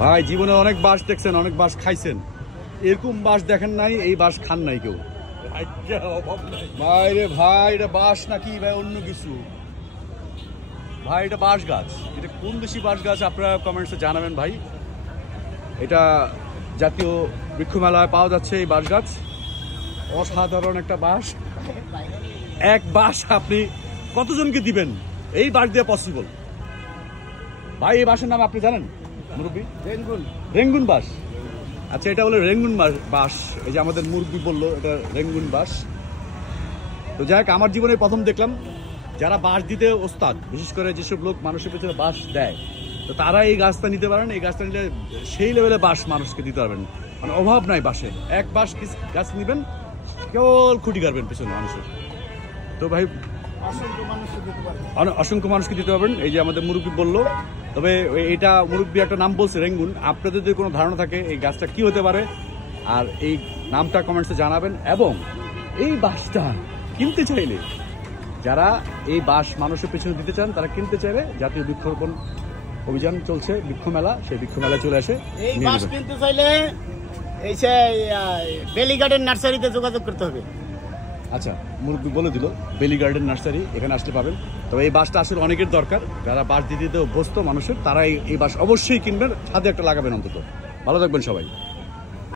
ভাই জীবনে অনেক বাঁশ দেখছেন, অনেক বাঁশ খাইছেন, এরকম বাঁশ দেখেন নাই, এই বাঁশ খান নাই কেউ। ভাই রে ভাই, এটা বাঁশ নাকি ভাই অন্য কিছু? ভাই এটা বাঁশ গাছ। এটা কোন দেশি বাঁশ গাছ আপনারা কমেন্টসে জানাবেন ভাই। এটা জাতীয় বৃক্ষ মেলায় পাওয়া যাচ্ছে এই বাঁশ গাছ। অসাধারণ একটা বাঁশ। এক বাঁশ আপনি কতজনকে দিবেন? এই বাঁশ দিয়ে পসিবল ভাই। এই বাঁশের নাম আপনি জানেন মুরব্বী? রেঙ্গুন। রেঙ্গুন বাঁশ। আচ্ছা, এটা বলে রেঙ্গুন বাঁশ। এই যে আমাদের মুরব্বী বললো এটা রেঙ্গুন বাঁশ। তো যাই হোক, আমার জীবনে প্রথম দেখলাম যারা বাঁশ দিতে ওস্তাদ, বিশেষ করে যেসব লোক মানুষের পেছনে বাঁশ দেয়, তো তারা এই গাছটা নিতে পারেন। এই গাছটা নিলে সেই লেভেলে বাঁশ মানুষকে দিতে পারবেন, মানে অভাব নাই বাঁশে। এক বাঁশ গাছ নিবেন, কেবল খুঁটি কাটবেন পেছনে মানুষের। তো ভাই অসংখ্য মানুষকে দিতে পারবেন, এই যে আমাদের মুরব্বী বললো। তবে এটা মুরব্বী একটা নাম বলছে রেঙ্গুন। আপনাদের যদি কোনো ধারণা থাকে এই গাছটা কি হতে পারে, আর এই নামটা কমেন্টসে জানাবেন। এবং এই বাঁশটা কিনতে চাইলে, যারা এই বাঁশ মানুষের পেছনে দিতে চান, তারা কিনতে চাইলে জাতীয় বৃক্ষরোপণ অভিযান চলছে, বৃক্ষ মেলা, সেই বৃক্ষ মেলায় চলে আসে। এই বাঁশ কিনতে চাইলে এই বেলি গার্ডেন নার্সারিতে যোগাযোগ করতে হবে। আচ্ছা, মুরব্বী বলে দিল বেলি গার্ডেন নার্সারি, এখানে আসতে পাবেন। তবে এই বাঁশটা আসলে অনেকের দরকার, যারা বাঁশ দিতে অভ্যস্ত মানুষের, তারা এই বাঁশ অবশ্যই কিনবেন, ছাদে একটা লাগাবেন অন্তত। ভালো থাকবেন সবাই।